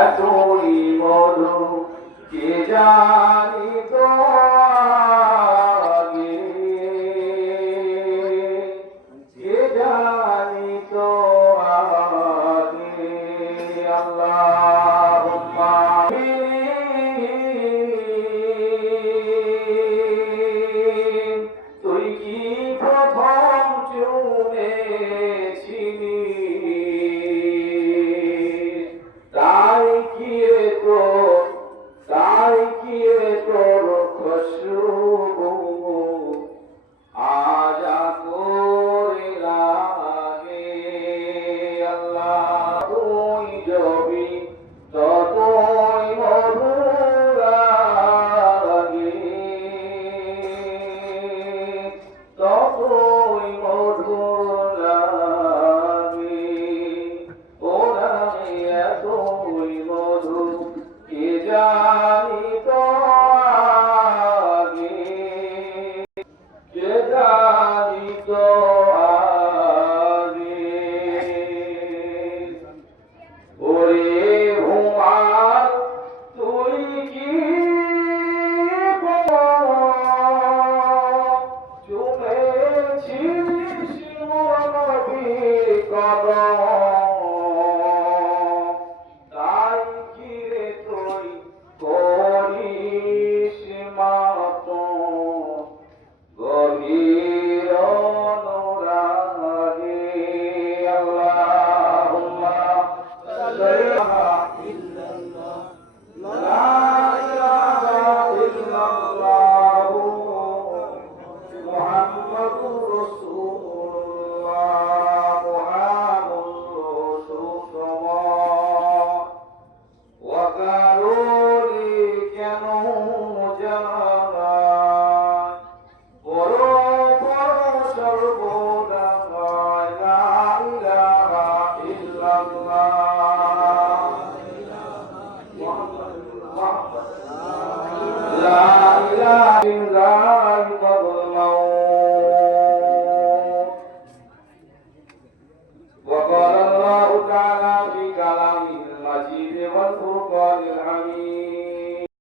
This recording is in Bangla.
এতই মধু কে জানি তো আগে, কে জানি তো আগে। আল্লাহুম্মা তুই কি প্রথম চুমেছিলি, তাই কি তোর খুশবু আজ করে লাগে। আল্লাহ তুই জবি ততই মধুর লাগে, ততই মধুর লাগে। ও নামে এতই মধু কে জানি তো আগে, কে জানি তো আগে। ওরে হুমার তুই কি চুমেছিলিস মোর নবীর কদম, তাই কি রে তুই করিস মাতম গভীর অনুরাগে। আল্লাহুম্মা সাল্লি ইল্লাল্লাহ লা ইলাহা ইল্লাল্লাহ মুহাম্মাদুর রাসূলুল্লাহ। মুহাম্মাদুর রাসূলুল্লাহ। ওয়াকারুলি কেন জানা বড় বড় সর্বদা লা ইলাহা ইল্লাল্লাহ মুহাম্মাদুর রাসূলুল্লাহ।